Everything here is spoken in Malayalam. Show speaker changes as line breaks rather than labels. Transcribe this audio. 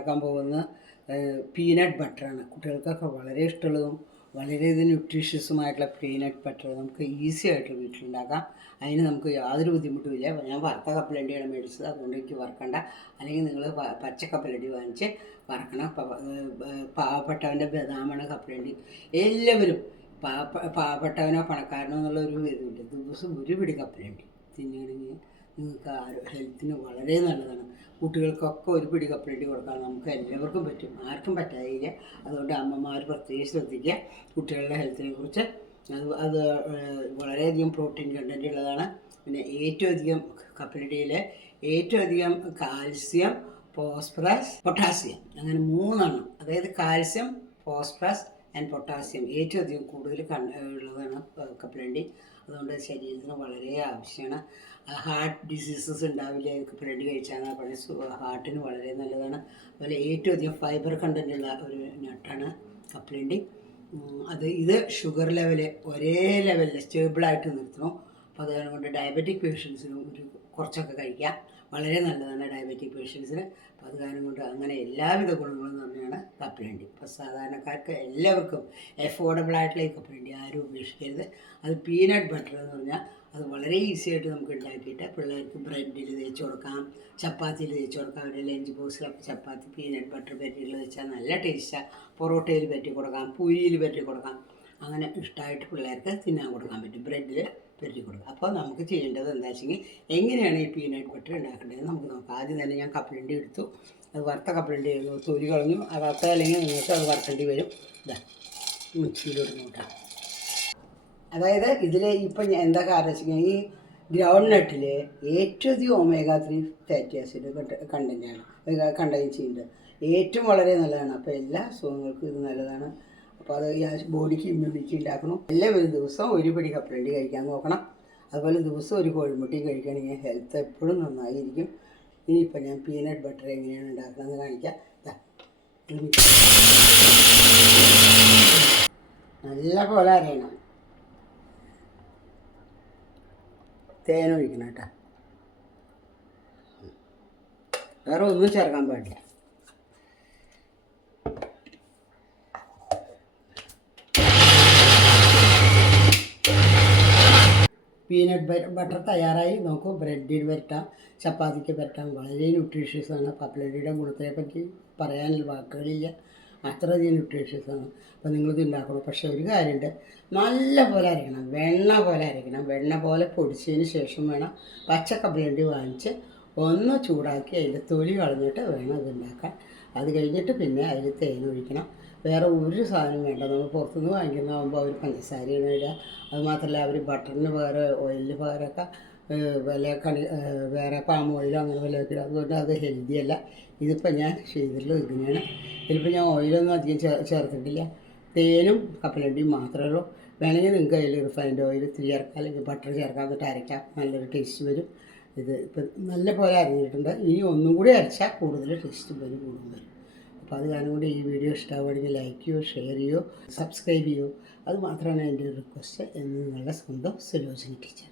ഉണ്ടാക്കാൻ പോകുന്ന പീനട്ട് ബട്ടറാണ് കുട്ടികൾക്കൊക്കെ വളരെ ഇഷ്ടമുള്ളതും വളരെ ഇത് ന്യൂട്രീഷ്യസുമായിട്ടുള്ള പീനട്ട് ബട്ടർ നമുക്ക് ഈസി ആയിട്ട് വീട്ടിലുണ്ടാക്കാം. അതിന് നമുക്ക് യാതൊരു ബുദ്ധിമുട്ടുമില്ല ഞാൻ വറുത്ത കപ്പലണ്ടിയാണ് മേടിച്ചത്. അതുകൊണ്ട് എനിക്ക് വറുക്കണ്ട. അല്ലെങ്കിൽ നിങ്ങൾ പച്ച കപ്പലണ്ടി വാങ്ങിച്ച് വറക്കണം. പാവപ്പെട്ടവന്റെ ബദാമാണ് കപ്പലണ്ടി. എല്ലാവരും പാവ പാവപ്പെട്ടവനോ പണക്കാരനോ എന്നുള്ള ഒരു ഇതുമില്ല ദിവസം ഒരു പിടി കപ്പലടി തിന്നുകയാണെങ്കിൽ നിങ്ങൾക്ക് ഹെൽത്തിന് വളരെ നല്ലതാണ്. കുട്ടികൾക്കൊക്കെ ഒരു പിടി കപ്പലണ്ടി കൊടുക്കാൻ നമുക്ക് എല്ലാവർക്കും പറ്റും. ആർക്കും പറ്റാതില്ല അതുകൊണ്ട് അമ്മമാർ പ്രത്യേകിച്ച് ശ്രദ്ധിക്കുക. കുട്ടികളുടെ ഹെൽത്തിനെ കുറിച്ച്. അത് അത് വളരെയധികം പ്രോട്ടീൻ കണ്ടന്റ് ഉള്ളതാണ്. പിന്നെ ഏറ്റവും അധികം കപ്പലണ്ടിയിൽ ഏറ്റവും അധികം കാൽസ്യം ഫോസ്ഫറസ് പൊട്ടാസ്യം. അങ്ങനെ മൂന്നെണ്ണം. അതായത് കാൽസ്യം ഫോസ്ഫറസ് ആൻഡ് പൊട്ടാസ്യം ഏറ്റവും അധികം കൂടുതൽ കണ്ട ഉള്ളതാണ് കപ്പലണ്ടി അതുകൊണ്ട് ശരീരത്തിന് വളരെ ആവശ്യമാണ്. ഹാർട്ട് ഡിസീസസ് ഉണ്ടാവില്ല. ബ്രെഡ് കഴിച്ചാൽ പറഞ്ഞ ഹാർട്ടിന് വളരെ നല്ലതാണ്. അതുപോലെ ഏറ്റവും അധികം ഫൈബർ കണ്ടന്റ് ഉള്ള ഒരു നട്ടാണ് കപ്പലണ്ടി അത് ഇത് ഷുഗർ ലെവൽ ഒരേ ലെവലിൽ സ്റ്റേബിളായിട്ട് നിർത്തണം. അപ്പോൾ അതുകൊണ്ട് ഡയബറ്റിക് പേഷ്യൻസിനും ഒരു കുറച്ചൊക്കെ കഴിക്കാം. വളരെ നല്ലതാണ് ഡയബറ്റിക് പേഷ്യൻസിന് അപ്പോൾ അത് കാരണം കൊണ്ട് അങ്ങനെ എല്ലാവിധ ഗുണങ്ങളും തന്നെയാണ് കപ്പലണ്ടി. ഇപ്പോൾ സാധാരണക്കാർക്ക് എല്ലാവർക്കും എഫോർഡബിൾ ആയിട്ടുള്ള ഈ കപ്പലണ്ടി ആരും ഉപേക്ഷിക്കരുത്. അത് പീനട്ട് ബട്ടർ എന്ന് പറഞ്ഞാൽ അത് വളരെ ഈസി ആയിട്ട് നമുക്ക് ഉണ്ടാക്കിയിട്ട് പിള്ളേർക്ക് ബ്രെഡിൽ തേച്ച് കൊടുക്കാം ചപ്പാത്തിയിൽ തേച്ച് കൊടുക്കാം അവരുടെ ലഞ്ച് ബോക്സിലൊക്കെ ചപ്പാത്തി പീനട്ട് ബട്ടർ പറ്റിയിൽ വെച്ചാൽ നല്ല ടേസ്റ്റാണ് പൊറോട്ടയിൽ പറ്റി കൊടുക്കാം പൂരിയിൽ പറ്റി കൊടുക്കാം അങ്ങനെ ഇഷ്ടമായിട്ട് പിള്ളേർക്ക് തിന്നാൻ കൊടുക്കാൻ പറ്റും. ബ്രെഡിൽ പറ്റി കൊടുക്കുക. അപ്പോൾ നമുക്ക് ചെയ്യേണ്ടത് എന്താ വെച്ചെങ്കിൽ എങ്ങനെയാണ് ഈ പീനട്ട് ബട്ടർ ഉണ്ടാക്കേണ്ടത് നമുക്ക് നോക്കാം. ആദ്യം തന്നെ ഞാൻ കപ്പലണ്ടി എടുത്തു. അത് വറുത്ത കപ്പലണ്ടി. തൊലി കളഞ്ഞു. ആ വറുത്ത അല്ലെങ്കിൽ നിങ്ങൾക്ക് അത് വറുക്കേണ്ടി വരും. ഇതാ മിക്സിയിലിടുന്നു കേട്ടോ. അതായത് ഇതിൽ ഇപ്പം ഞാൻ എന്താ കാരണം വെച്ച് കഴിഞ്ഞാൽ ഈ ഗ്രൗണ്ട് നട്ടിൽ ഏറ്റവും അധികം ഒമേഗ ത്രീ ഫാറ്റി ആസിഡ് കണ്ടന്റാണ് കണ്ടെയ്ൻ ചെയ്യുന്നത്. ഏറ്റവും വളരെ നല്ലതാണ്. അപ്പോൾ എല്ലാ അസുഖങ്ങൾക്കും ഇത് നല്ലതാണ്. അപ്പോൾ അത് ഈ ബോഡിക്ക് ഇമ്മ്യൂണിറ്റി ഉണ്ടാക്കണം എല്ലാവരും ദിവസവും ഒരു പിടി കപ്പലണ്ടി കഴിക്കാൻ നോക്കണം. അതുപോലെ ദിവസം ഒരു കോഴിമുട്ടി കഴിക്കുകയാണെങ്കിൽ ഹെൽത്ത് എപ്പോഴും നന്നായിരിക്കും. ഇനിയിപ്പോൾ ഞാൻ പീനട്ട് ബട്ടർ എങ്ങനെയാണ് ഉണ്ടാക്കുന്നത് കാണിക്കാം. നല്ല പോലെ അരയണം. തേൻ ഒഴിക്കണം കേട്ടോ. വേറെ ഒന്നും ചേർക്കാൻ പാടില്ല. പീനട്ട് ബട്ടർ തയ്യാറായി. നമുക്ക് ബ്രെഡിൽ വരട്ടാം ചപ്പാത്തിക്ക് വരട്ടാം വളരെ ന്യൂട്രീഷ്യസ് ആണ്. പപ്പലടിയുടെ ഗുണത്തെപ്പറ്റി പറ്റി പറയാനുള്ള വാക്കുകളില്ല. അത്രയധികം ന്യൂട്രീഷ്യസ് ആണ്. അപ്പോൾ നിങ്ങളിത് ഉണ്ടാക്കണം. പക്ഷേ ഒരു കാര്യമുണ്ട്. നല്ല പോലെ അരയ്ക്കണം വെണ്ണ പോലെ അരയ്ക്കണം വെണ്ണ പോലെ പൊടിച്ചതിന് ശേഷം വേണം പച്ചക്കപ്പലണ്ടി വാങ്ങിച്ച് ഒന്ന് ചൂടാക്കി അതിന്റെ തൊലി കളഞ്ഞിട്ട് വേണം ഇത് ഉണ്ടാക്കാൻ. അത് കഴിഞ്ഞിട്ട് പിന്നെ അതിൽ തേൻ ഒഴിക്കണം. വേറെ ഒരു സാധനം വേണ്ട. നമ്മൾ പുറത്തുനിന്ന് വാങ്ങിക്കുന്നതാകുമ്പോൾ അവർ പഞ്ചസാരയാണ് ഇടുക. അതുമാത്രമല്ല അവർ ബട്ടറിന് പകരം ഓയിലിന് പകരമൊക്കെ വില കണി വേറെ പാം ഓയിലോ അങ്ങനെ വില ഇടുക. അതുകൊണ്ട് അത് ഹെൽത്തി അല്ല. ഇതിപ്പോൾ ഞാൻ ചെയ്തിട്ടുള്ളത് ഇങ്ങനെയാണ്. ഇതിലിപ്പോൾ ഞാൻ ഓയിലൊന്നും അധികം ചേർത്തിട്ടില്ല. തേനും കപ്പലണ്ടിയും മാത്രമേ ഉള്ളൂ. വേണമെങ്കിൽ നിങ്ങൾക്ക് അതിൽ റിഫൈൻഡ് ഓയിൽ ഇത്തിരി ചേർക്കാം. അല്ലെങ്കിൽ ബട്ടർ ചേർക്കാം. എന്നിട്ട് അരയ്ക്കാം നല്ലൊരു ടേസ്റ്റ് വരും. ഇത് ഇപ്പം നല്ല പോലെ അരഞ്ഞിട്ടുണ്ട്. ഇനി ഒന്നും കൂടി അരച്ചാൽ കൂടുതൽ ടേസ്റ്റ് വരും കൂടുതൽ വരും. അപ്പോൾ അത് കാരണം കൊണ്ട് ഈ വീഡിയോ ഇഷ്ടമാവുകയാണെങ്കിൽ ലൈക്ക് ചെയ്യോ ഷെയർ ചെയ്യോ സബ്സ്ക്രൈബ് ചെയ്യോ. അത് മാത്രമാണ് എന്റെ റിക്വസ്റ്റ് എന്ന് നിങ്ങളുടെ സ്വന്തം സുലോചന ടീച്ചർ